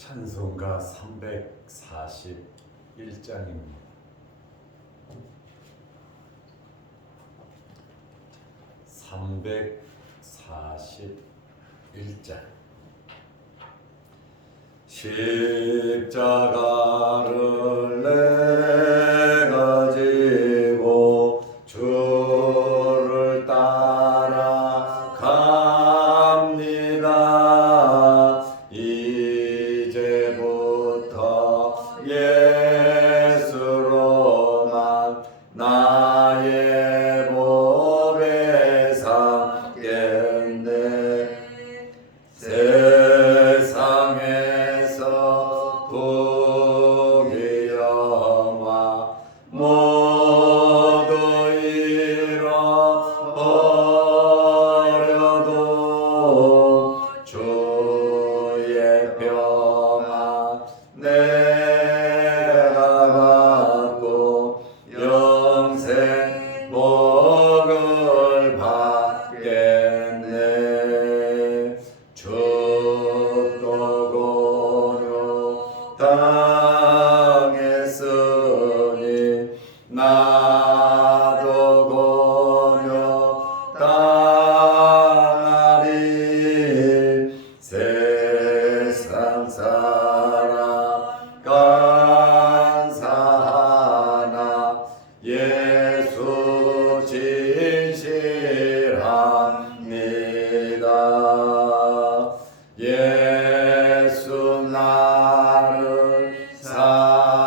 찬송가 341장입니다. 십자가를 내가 지고 주를 따라갑니다. 이제부터 예수로만 나의 몸에 삼겠네. 세상에서 복이 영화 모두 잃어버려도 주의 평안 내가 받고 영생 복을 받겠네. 죽도 고요 당했으니 나도 고요 당하리. 세상 사람 감사하나 예수 진실합니다. 예수 나를 사랑하사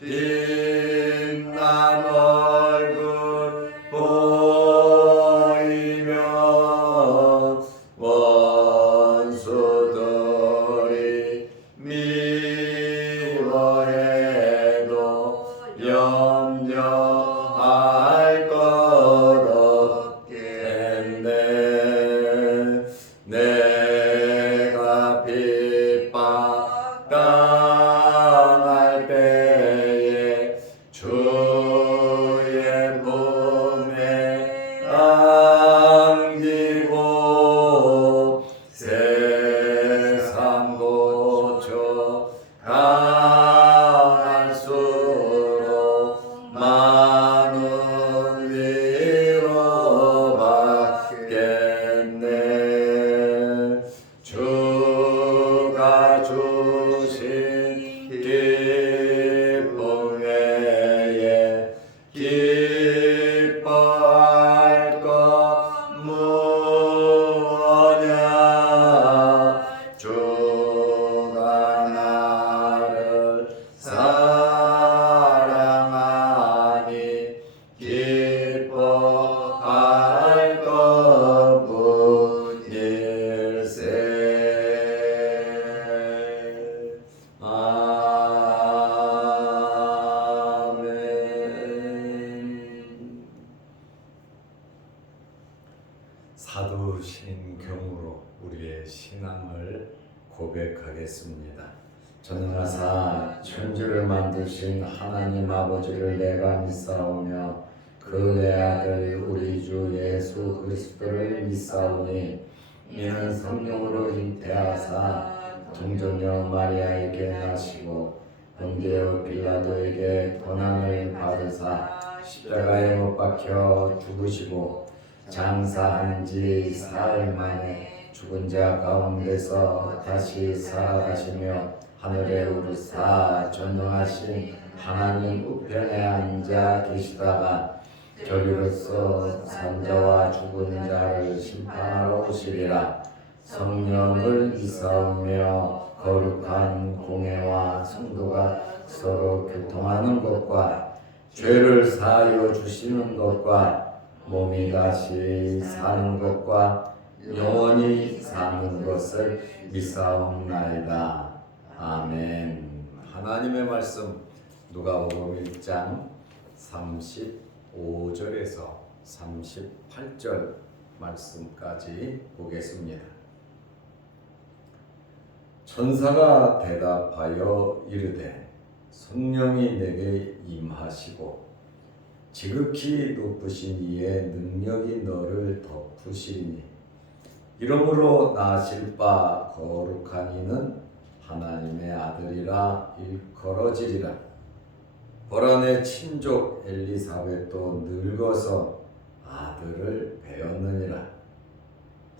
빛난 얼굴 보이면 원수들이 미워해도 염려할 것 없겠네. 내가 핍박당할 때에 주의 몸에 안기고 세상 고쳐 강할수록 많은 위로받겠네. 주가 주신 기쁨 외에 기뻐할 것 무엇냐. 주가 나를 사랑하니 기뻐할 것뿐일세. 아멘. 사도 신경으로 우리의 신앙을 고백하겠습니다. 전능하사 천지를 만드신 하나님 아버지를 내가 믿사오며 그 외아들 우리 주 예수 그리스도를 믿사오니 이는 성령으로 잉태하사 동정녀 마리아에게 나시고 본디오 빌라도에게 고난을 받으사 십자가에 못 박혀 죽으시고 장사한 지 사흘 만에 죽은 자 가운데서 다시 살아가시며 하늘에 오르사 전능하신 하나님 우편에 앉아 계시다가 저리로서 산자와 죽은 자를 심판하러 오시리라. 성령을 믿사오며 거룩한 공회와 성도가 서로 교통하는 것과 죄를 사하여 주시는 것과 몸이 다시 사는 것과 영원히 사는 것을 믿사옵나이다. 아멘. 하나님의 말씀 누가복음 1장 35절에서 38절 말씀까지 보겠습니다. 천사가 대답하여 이르되 성령이 내게 임하시고 지극히 높으신 이의 능력이 너를 덮으시리니 이러므로 나실 바 거룩한 이는 하나님의 아들이라 일컬어지리라. 보라 내 친족 엘리사벳도 늙어서 아들을 배었느니라.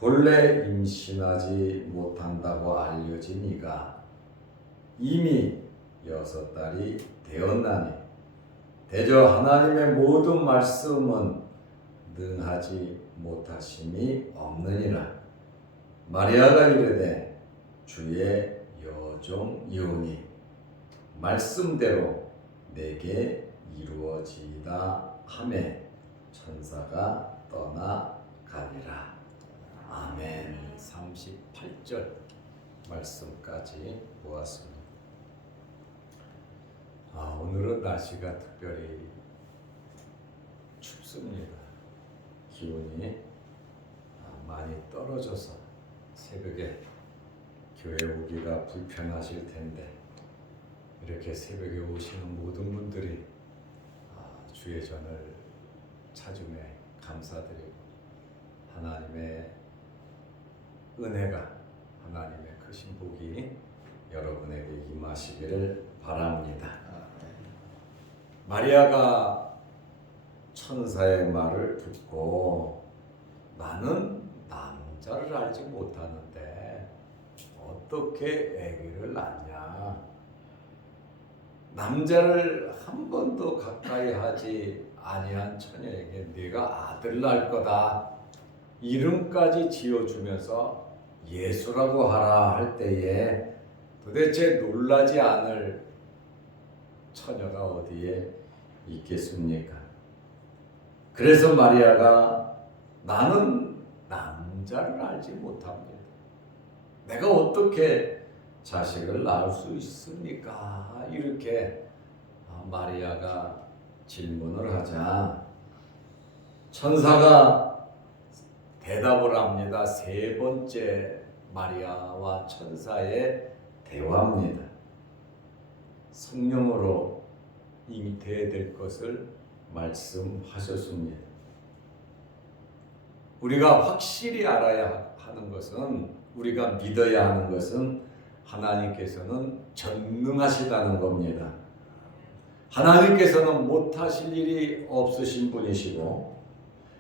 본래 임신하지 못한다고 알려진 이가 이미 6달이 되었나니 대저 하나님의 모든 말씀은 능하지 못하심이 없느니라. 마리아가 이르되 주의 여종이오니 말씀대로 내게 이루어지이다 하매 천사가 떠나가니라. 아멘. 38절 말씀까지 보았습니다. 오늘은 날씨가 특별히 춥습니다. 기온이 많이 떨어져서 새벽에 교회 오기가 불편하실 텐데 이렇게 새벽에 오시는 모든 분들이 주의 전을 찾음에 감사드리고 하나님의 은혜가 하나님의 크신 복이 여러분에게 임하시기를 바랍니다. 마리아가 천사의 말을 듣고 나는 남자를 알지 못하는데 어떻게 아기를 낳냐? 남자를 한 번도 가까이 하지 아니한 처녀에게 네가 아들 낳을 거다. 이름까지 지어주면서 예수라고 하라 할 때에 도대체 놀라지 않을 처녀가 어디에 있겠습니까? 그래서 마리아가 나는 남자를 알지 못합니다. 내가 어떻게 자식을 낳을 수 있습니까? 이렇게 마리아가 질문을 하자 천사가 대답을 합니다. 세 번째 마리아와 천사의 대화입니다. 성령으로 잉태될 것을 말씀하셨습니다. 우리가 확실히 알아야 하는 것은, 우리가 믿어야 하는 것은 하나님께서는 전능하시다는 겁니다. 하나님께서는 못하실 일이 없으신 분이시고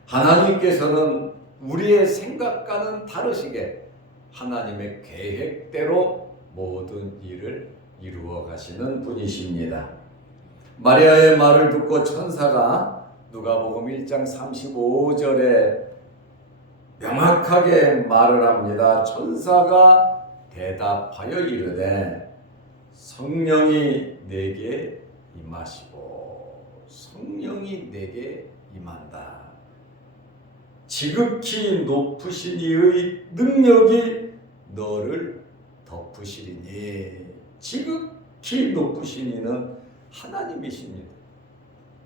하나님께서는 우리의 생각과는 다르시게 하나님의 계획대로 모든 일을 이루어 가시는 분이십니다. 마리아의 말을 듣고 천사가 누가복음 1장 35절에 명확하게 말을 합니다. 천사가 대답하여 이르되 성령이 내게 임하시고 성령이 내게 임한다. 지극히 높으신 이의 능력이 너를 덮으시리니. 지극히 높으신 이는 하나님이십니다.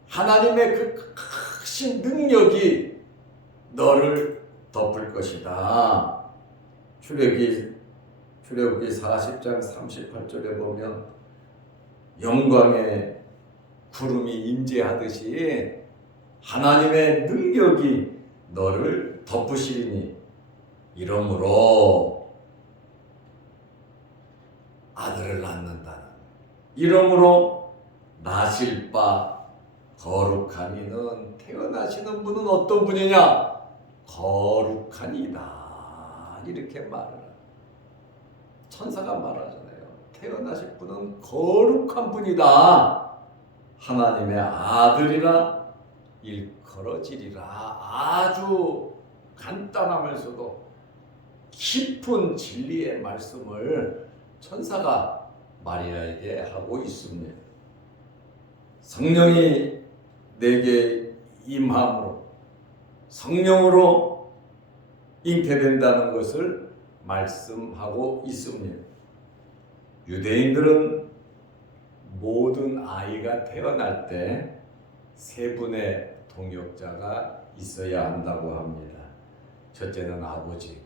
하나님의 그 크신 능력이 너를 덮을 것이다. 출애굽기 40장 38절에 보면 영광의 구름이 임재하듯이 하나님의 능력이 너를 덮으시리니 이러므로 아들을 낳는다는, 이러므로 나실 바 거룩한 이는, 태어나시는 분은 어떤 분이냐? 거룩한 이다. 이렇게 말을 합니다. 천사가 말하잖아요. 태어나실 분은 거룩한 분이다. 하나님의 아들이라 일컬어지리라. 아주 간단하면서도 깊은 진리의 말씀을 천사가 마리아에게 하고 있습니다. 성령이 내게 임함으로 성령으로 잉태된다는 것을 말씀하고 있습니다. 유대인들은 모든 아이가 태어날 때 세 분의 동역자가 있어야 한다고 합니다. 첫째는 아버지,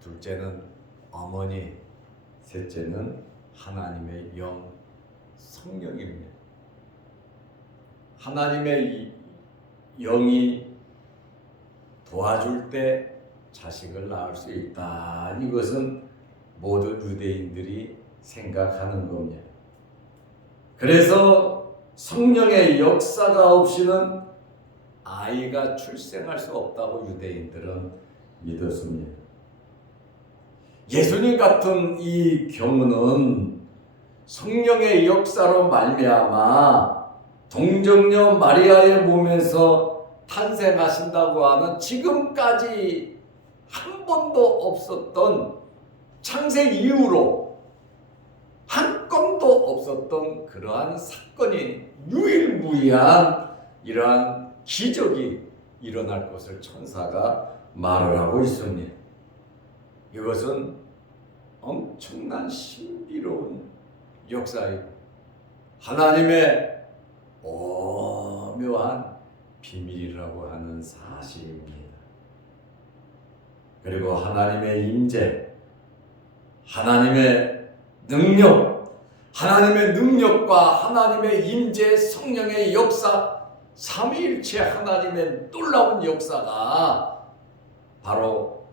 둘째는 어머니, 셋째는 하나님의 영, 성령입니다. 하나님의 영이 도와줄 때 자식을 낳을 수 있다. 이것은 모든 유대인들이 생각하는 겁니다. 그래서 성령의 역사가 없이는 아이가 출생할 수 없다고 유대인들은 믿었습니다. 예수님 같은 이 경우는 성령의 역사로 말미암아 동정녀 마리아의 몸에서 탄생하신다고 하는 지금까지 한 번도 없었던 창세 이후로 한 건도 없었던 그러한 사건이 유일무이한 이러한 기적이 일어날 것을 천사가 말을 하고 있습니다. 이것은 엄청난 신비로운 역사이고 하나님의 오묘한 비밀이라고 하는 사실입니다. 그리고 하나님의 임재, 하나님의 능력과 하나님의 임재, 성령의 역사, 삼위일체 하나님의 놀라운 역사가 바로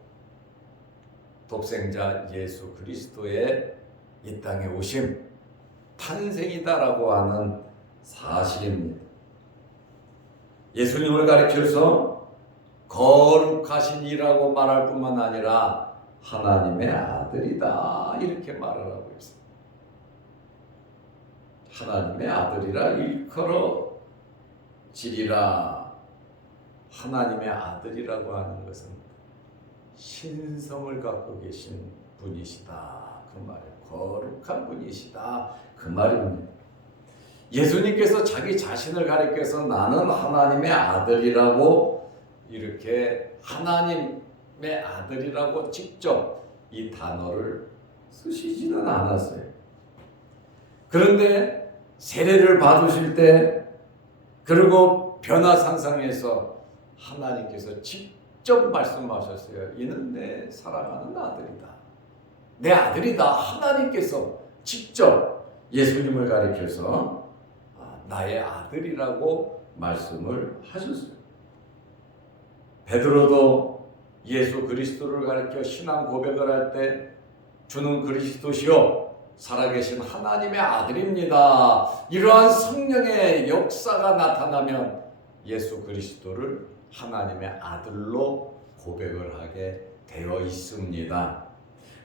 독생자 예수 그리스도의 이 땅에 오심, 탄생이다라고 하는 사실입니다. 예수님을 가리켜서 거룩하신 이라고 말할 뿐만 아니라 하나님의 아들이다 이렇게 말을 하고 있습니다. 하나님의 아들이라 일컬어지리라. 하나님의 아들이라고 하는 것은 신성을 갖고 계신 분이시다 그 말이에요. 거룩한 분이시다 그 말입니다. 예수님께서 자기 자신을 가리켜서 나는 하나님의 아들이라고 이렇게 하나님의 아들이라고 직접 이 단어를 쓰시지는 않았어요. 그런데 세례를 받으실 때 그리고 변화산상에서 하나님께서 직접 말씀하셨어요. 이는 내 사랑하는 아들이다. 내 아들이다. 하나님께서 직접 예수님을 가리켜서 나의 아들이라고 말씀을 하셨어요. 베드로도 예수 그리스도를 가리켜 신앙 고백을 할 때 주는 그리스도시요 살아계신 하나님의 아들입니다. 이러한 성령의 역사가 나타나면 예수 그리스도를 하나님의 아들로 고백을 하게 되어 있습니다.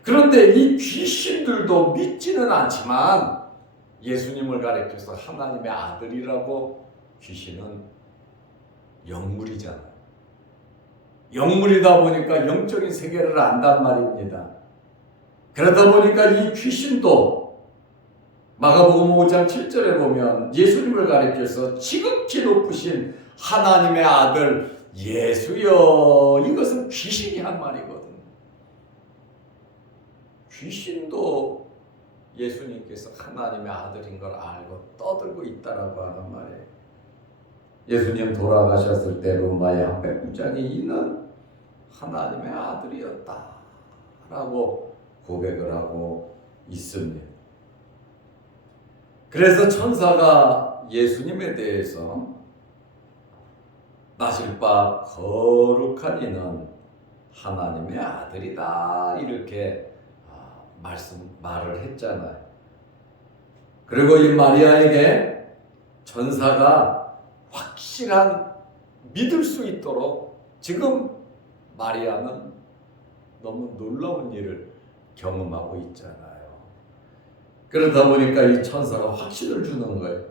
그런데 이 귀신들도 믿지는 않지만 예수님을 가리켜서 하나님의 아들이라고 귀신은 영물이잖아요. 영물이다 보니까 영적인 세계를 안단 말입니다. 그러다 보니까 이 귀신도 마가복음 5장 7절에 보면 예수님을 가리켜서 지극히 높으신 하나님의 아들 예수여, 이것은 귀신이 한 말이거든요. 귀신도 예수님께서 하나님의 아들인 걸 알고 떠들고 있다라고 하는 말이에요. 예수님 돌아가셨을 때 로마의 항백부장이 이는 하나님의 아들이었다라고 고백을 하고 있습니다. 그래서 천사가 예수님에 대해서 나실 바 거룩한 이는 하나님의 아들이다 이렇게 말을 했잖아요. 그리고 이 마리아에게 천사가 확실한 믿을 수 있도록 지금 마리아는 너무 놀라운 일을 경험하고 있잖아요. 그러다 보니까 이 천사가 확신을 주는 거예요.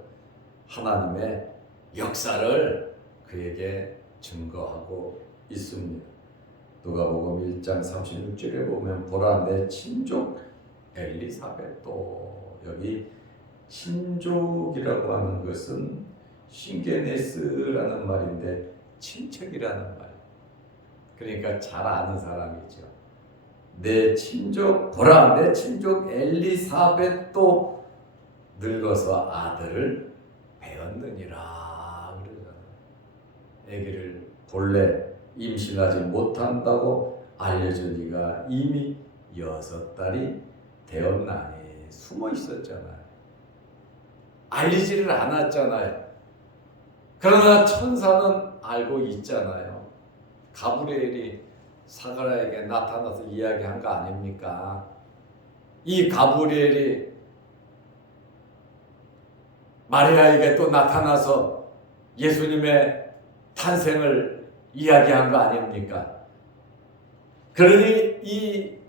하나님의 역사를 그에게 증거하고 있습니다. 누가복음 1장 36절에 보면 보라 내 친족 엘리사벳도, 여기 친족이라고 하는 것은 신게네스라는 말인데 친척이라는 말. 그러니까 잘 아는 사람이죠. 내 친족 보라 내 친족 엘리사벳도 늙어서 아들을 배었느니라 그러잖아요. 아기를 본래 임신하지 못한다고 알려준 이가 이미 6달이 되었나니 숨어 있었잖아요. 알리지를 않았잖아요. 그러나 천사는 알고 있잖아요. 가브리엘이 사가랴에게 나타나서 이야기한 거 아닙니까? 이 가브리엘이 마리아에게 또 나타나서 예수님의 탄생을 이야기한 거 아닙니까? 그러니 이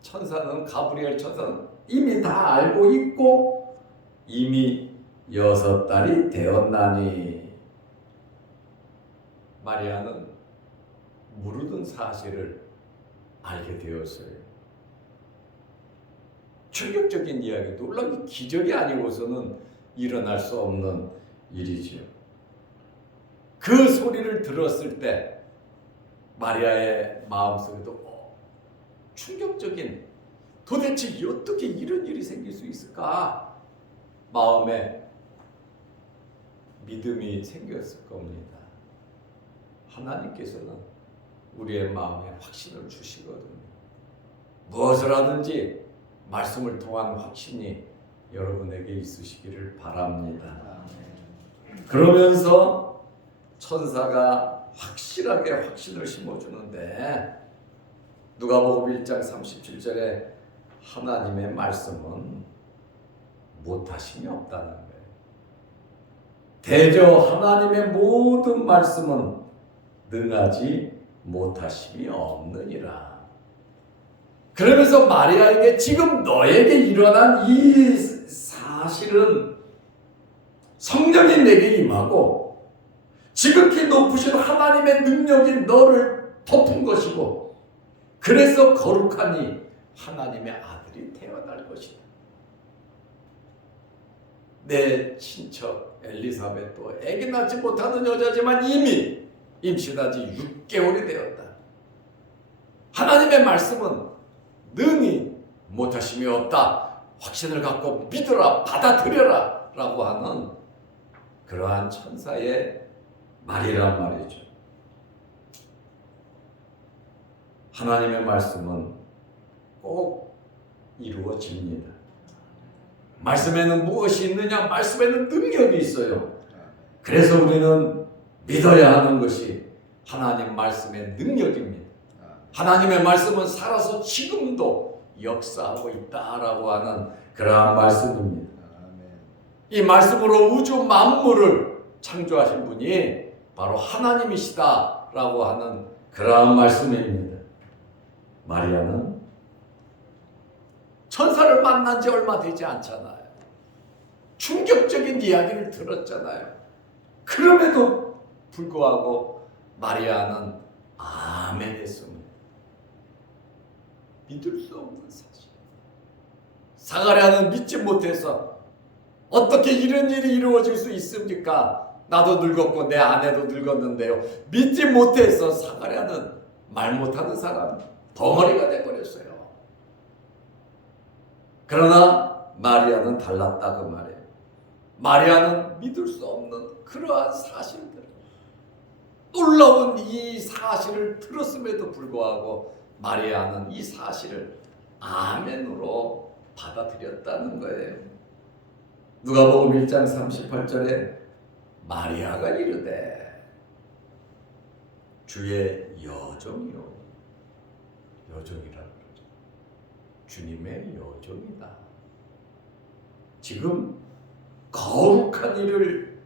천사는, 가브리엘 천사는 이미 다 알고 있고 이미 6달이 되었나니, 마리아는 모르던 사실을 알게 되었어요. 충격적인 이야기, 놀라운 기적이 아니고서는 일어날 수 없는 일이지요. 그 소리를 들었을 때 마리아의 마음속에도 충격적인, 도대체 어떻게 이런 일이 생길 수 있을까? 마음에 믿음이 생겼을 겁니다. 하나님께서는 우리의 마음에 확신을 주시거든요. 무엇을 하든지 말씀을 통한 확신이 여러분에게 있으시기를 바랍니다. 그러면서 천사가 확실하게 확신을 심어주는데, 누가복음 1장 37절에 하나님의 말씀은 못하심이 없다는 거예요. 대저 하나님의 모든 말씀은 능하지 못하심이 없느니라. 그러면서 마리아에게 지금 너에게 일어난 이 사실은 성령이 내게 임하고 지극히 높으신 하나님의 능력이 너를 덮은 것이고, 그래서 거룩하니 하나님의 아들이 태어날 것이다. 내 친척 엘리사벳도 아기 낳지 못하는 여자지만 이미 임신한 지 6개월이 되었다. 하나님의 말씀은 능히 못하심이 없다. 확신을 갖고 믿어라, 받아들여라 라고 하는 그러한 천사의 말이란 말이죠. 하나님의 말씀은 꼭 이루어집니다. 말씀에는 무엇이 있느냐? 말씀에는 능력이 있어요. 그래서 우리는 믿어야 하는 것이 하나님 말씀의 능력입니다. 하나님의 말씀은 살아서 지금도 역사하고 있다라고 하는 그러한 말씀입니다. 이 말씀으로 우주 만물을 창조하신 분이 바로 하나님이시다라고 하는 그러한 말씀입니다. 마리아는 천사를 만난 지 얼마 되지 않잖아요. 충격적인 이야기를 들었잖아요. 그럼에도 불구하고 마리아는 아멘 했습니다. 믿을 수 없는 사실. 사가랴는 믿지 못해서 어떻게 이런 일이 이루어질 수 있습니까? 나도 늙었고 내 아내도 늙었는데요. 믿지 못해서 사가랴는 말 못하는 사람, 덩어리가 돼버렸어요. 그러나 마리아는 달랐다 그 말이에요. 마리아는 믿을 수 없는 그러한 사실들, 놀라운 이 사실을 들었음에도 불구하고 마리아는 이 사실을 아멘으로 받아들였다는 거예요. 누가복음 1장 38절에 마리아가 이르되 주의 여종이요, 여종이라 그러죠. 주님의 여종이다. 지금 거룩한 일을,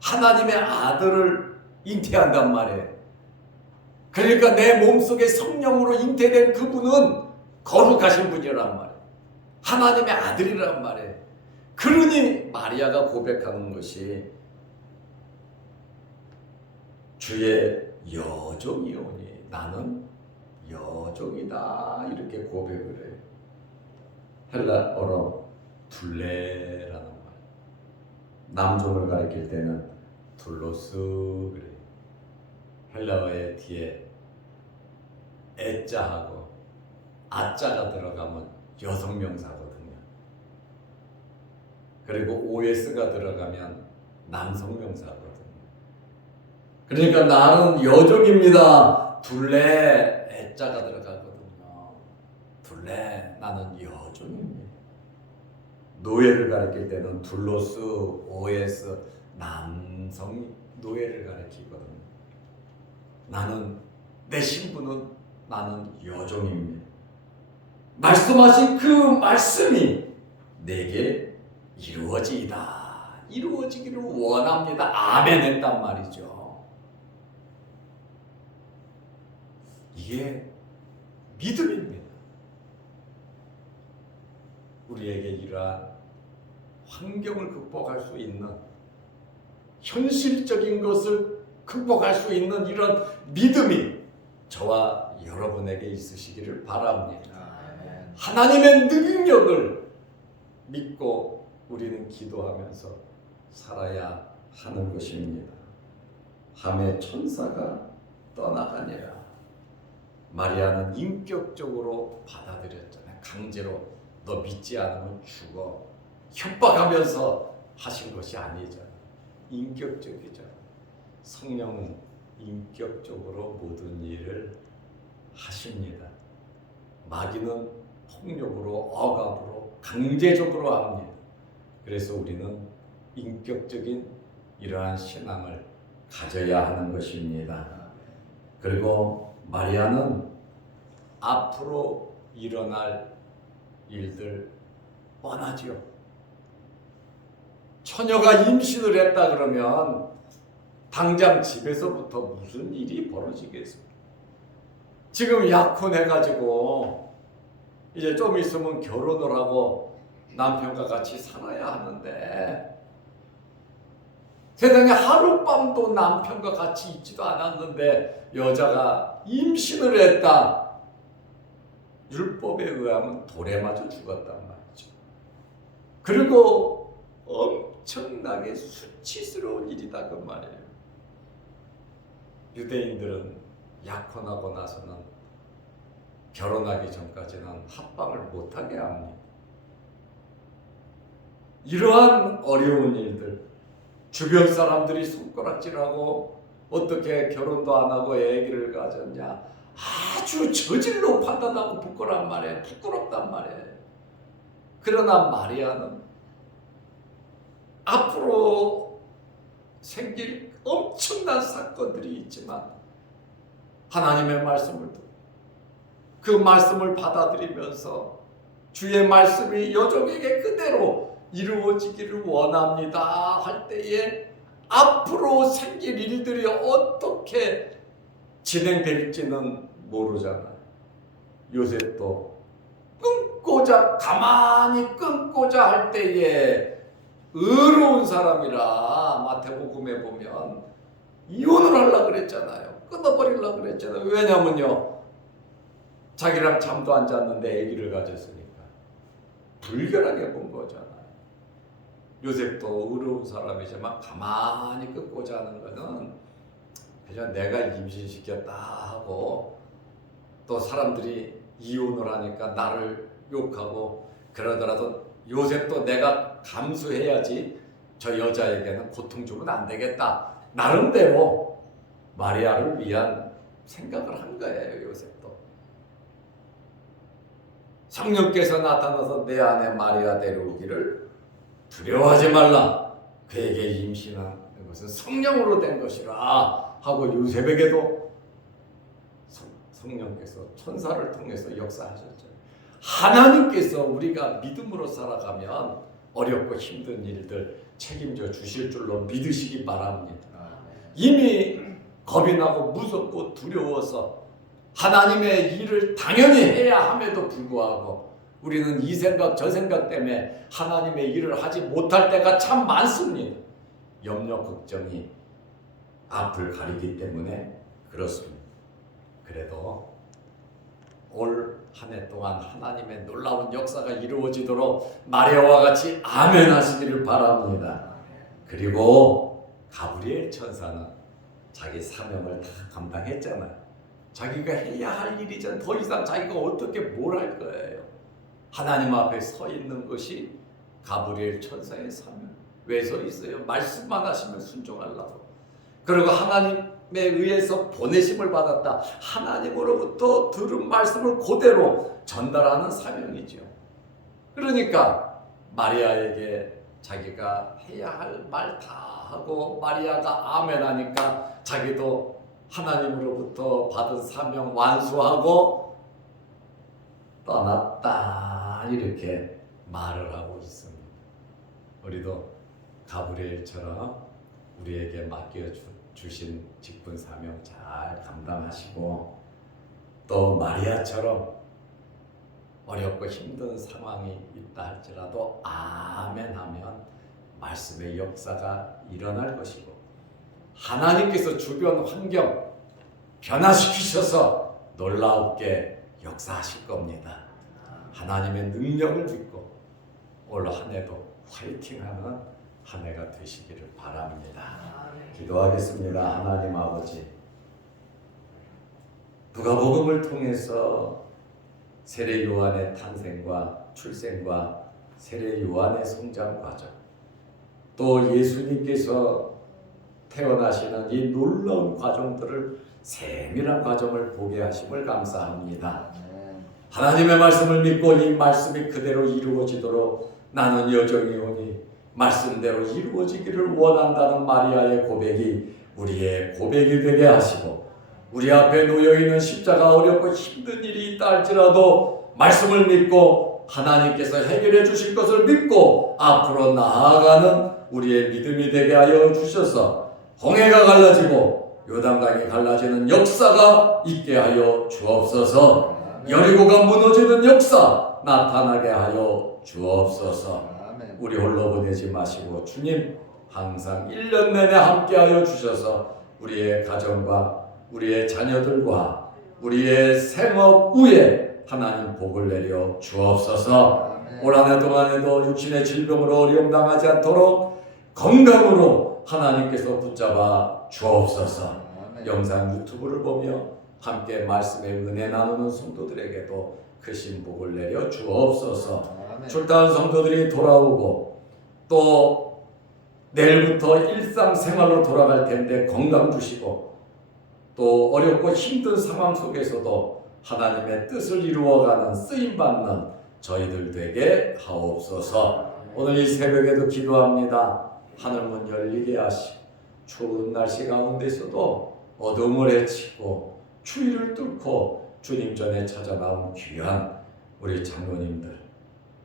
하나님의 아들을 잉태한단 말이에요. 그러니까 내 몸속에 성령으로 잉태된 그분은 거룩하신 분이란 말이에요. 하나님의 아들이란 말이에요. 그러니 마리아가 고백하는 것이 주의 여종이오니, 나는 여종이다, 이렇게 고백을 해요. 헬라어로 둘레라는 말, 남종을 가리킬 때는 둘로스 그래요. 헬라어의 뒤에 에자하고 아자가 들어가면 여성명사거든요. 그리고 OS가 들어가면 남성명사거든요. 그러니까 나는 여종입니다. 둘레, 에자가 들어가거든요. 둘레, 나는 여종입니다. 노예를 가리킬 때는 둘로스, OS, 남성 노예를 가리키거든요. 나는 내 신분은 나는 여종입니다. 말씀하신 그 말씀이 내게 이루어지기를 원합니다. 아멘 했단 말이죠. 이게 믿음입니다. 우리에게 이러한 환경을 극복할 수 있는, 현실적인 것을 극복할 수 있는 이런 믿음이 저와 여러분에게 있으시기를 바랍니다. 하나님의 능력을 믿고 우리는 기도하면서 살아야 하는 것입니다. 함의 천사가 떠나가니라. 마리아는 인격적으로 받아들였잖아요. 강제로 너 믿지 않으면 죽어, 협박하면서 하신 것이 아니잖아요. 인격적이잖아요. 성령은 인격적으로 모든 일을 하십니다. 마귀는 폭력으로, 억압으로, 강제적으로 합니다. 그래서 우리는 인격적인 이러한 신앙을 가져야 하는 것입니다. 그리고 마리아는 앞으로 일어날 일들 뻔하지요. 처녀가 임신을 했다 그러면 당장 집에서부터 무슨 일이 벌어지겠습니까? 지금 약혼해가지고 이제 좀 있으면 결혼을 하고 남편과 같이 살아야 하는데, 세상에 하룻밤도 남편과 같이 있지도 않았는데 여자가 임신을 했다. 율법에 의하면 돌에 맞아 죽었단 말이죠. 그리고 엄청나게 수치스러운 일이다 그 말이에요. 유대인들은 약혼하고 나서는 결혼하기 전까지는 합방을 못하게 합니다. 이러한 어려운 일들, 주변 사람들이 손가락질하고 어떻게 결혼도 안 하고 아기를 가졌냐, 아주 저질로 판단하고 부끄러운 말이에요. 부끄럽단 말이에요. 그러나 마리아는 앞으로 생길 엄청난 사건들이 있지만 하나님의 말씀을 듣고 그 말씀을 받아들이면서 주의 말씀이 여종에게 그대로 이루어지기를 원합니다 할 때에 앞으로 생길 일들이 어떻게 진행될지는 모르잖아요. 요셉도 가만히 끊고자 할 때에 의로운 사람이라 마태복음에 보면 이혼을 하려고 그랬잖아요. 끊어버리려고 그랬잖아요. 왜냐면요, 자기랑 잠도 안 잤는데 아기를 가졌으니까 불결하게 본 거잖아요. 요셉도 의로운 사람이지만 가만히 끊고자 하는 거는 그냥 내가 임신시켰다 하고, 또 사람들이 이혼을 하니까 나를 욕하고 그러더라도 요셉도 내가 감수해야지 저 여자에게는 고통 주면 안 되겠다, 나름대로 마리아를 위한 생각을 한 거예요. 요셉도 성령께서 나타나서 내 안에 마리아 데려오기를 두려워하지 말라, 그에게 임신한 것은 성령으로 된 것이라 하고 요셉에게도 성령께서 천사를 통해서 역사하셨죠. 하나님께서 우리가 믿음으로 살아가면 어렵고 힘든 일들 책임져 주실 줄로 믿으시기 바랍니다. 이미 겁이 나고 무섭고 두려워서 하나님의 일을 당연히 해야 함에도 불구하고 우리는 이 생각 저 생각 때문에 하나님의 일을 하지 못할 때가 참 많습니다. 염려 걱정이 앞을 가리기 때문에 그렇습니다. 그래도 올 한 해 동안 하나님의 놀라운 역사가 이루어지도록 마리아와 같이 아멘 하시기를 바랍니다. 그리고 가브리엘 천사는 자기 사명을 다 감당했잖아요. 자기가 해야 할 일이잖아요. 더 이상 자기가 어떻게 뭘 할 거예요. 하나님 앞에 서 있는 것이 가브리엘 천사의 사명. 왜 서 있어요? 말씀만 하시면 순종하려고. 그리고 하나님에 의해서 보내심을 받았다. 하나님으로부터 들은 말씀을 그대로 전달하는 사명이죠. 그러니까 마리아에게 자기가 해야 할 말 다 하고 마리아가 아멘 하니까 자기도 하나님으로부터 받은 사명 완수하고 떠났다 이렇게 말을 하고 있습니다. 우리도 가브리엘처럼 우리에게 맡겨주신 직분 사명 잘 감당하시고 또 마리아처럼 어렵고 힘든 상황이 있다 할지라도 아멘 하면 말씀의 역사가 일어날 것이고 하나님께서 주변 환경 변화시키셔서 놀랍게 역사하실 겁니다. 하나님의 능력을 믿고 올 한 해도 화이팅하는 한 해가 되시기를 바랍니다. 기도하겠습니다. 하나님 아버지, 누가복음을 통해서 세례 요한의 탄생과 출생과 세례 요한의 성장 과정, 또 예수님께서 태어나시는 이 놀라운 과정들을 세밀한 과정을 보게 하심을 감사합니다. 하나님의 말씀을 믿고 이 말씀이 그대로 이루어지도록 나는 여정이 오니 말씀대로 이루어지기를 원한다는 마리아의 고백이 우리의 고백이 되게 하시고 우리 앞에 놓여있는 십자가 어렵고 힘든 일이 있다 할지라도 말씀을 믿고 하나님께서 해결해 주실 것을 믿고 앞으로 나아가는 우리의 믿음이 되게 하여 주셔서 홍해가 갈라지고 요단강이 갈라지는 역사가 있게 하여 주옵소서. 여리고가 무너지는 역사 나타나게 하여 주옵소서. 우리 홀로 보내지 마시고 주님 항상 1년 내내 함께하여 주셔서 우리의 가정과 우리의 자녀들과 우리의 생업 위에 하나님 복을 내려 주옵소서. 올 한 해 동안에도 육신의 질병으로 어려움 당하지 않도록 건강으로 하나님께서 붙잡아 주옵소서. 영상 유튜브를 보며 함께 말씀의 은혜 나누는 성도들에게도 크신 복을 내려 주옵소서. 출타한 성도들이 돌아오고 또 내일부터 일상생활로 돌아갈 텐데 건강 주시고 또 어렵고 힘든 상황 속에서도 하나님의 뜻을 이루어가는 쓰임받는 저희들 되게 하옵소서. 오늘 이 새벽에도 기도합니다. 하늘문 열리게 하시고 추운 날씨 가운데서도 어둠을 헤치고 추위를 뚫고 주님 전에 찾아 나온 귀한 우리 장로님들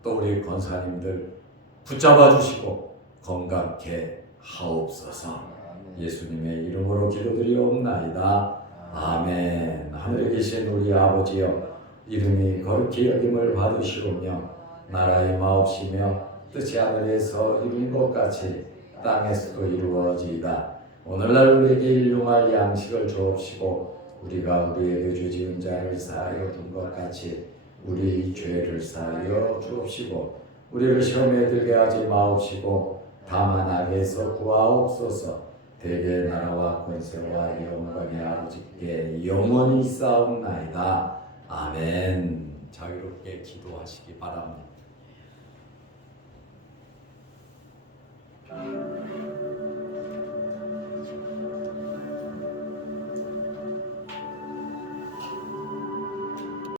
또 우리 권사님들 붙잡아 주시고 건강케 하옵소서. 예수님의 이름으로 기도드리옵나이다. 아멘. 하늘에 계신 우리 아버지여, 이름이 거룩히 여김을 받으시오며 나라의 마옵시며 뜻이 하늘에서 이룬 것 같이 땅에서도 이루어지이다. 오늘날 우리에게 일용할 양식을 주옵시고 우리가 우리에게 죄 지은 자를 사하여 둔 것 같이 우리 죄를 사하여 주옵시고 우리를 시험에 들게 하지 마옵시고 다만 악에서 구하옵소서. 대개 나라와 권세와 영광의 아버지께 영원히 있사옵나이다. 아멘. 자유롭게 기도하시기 바랍니다.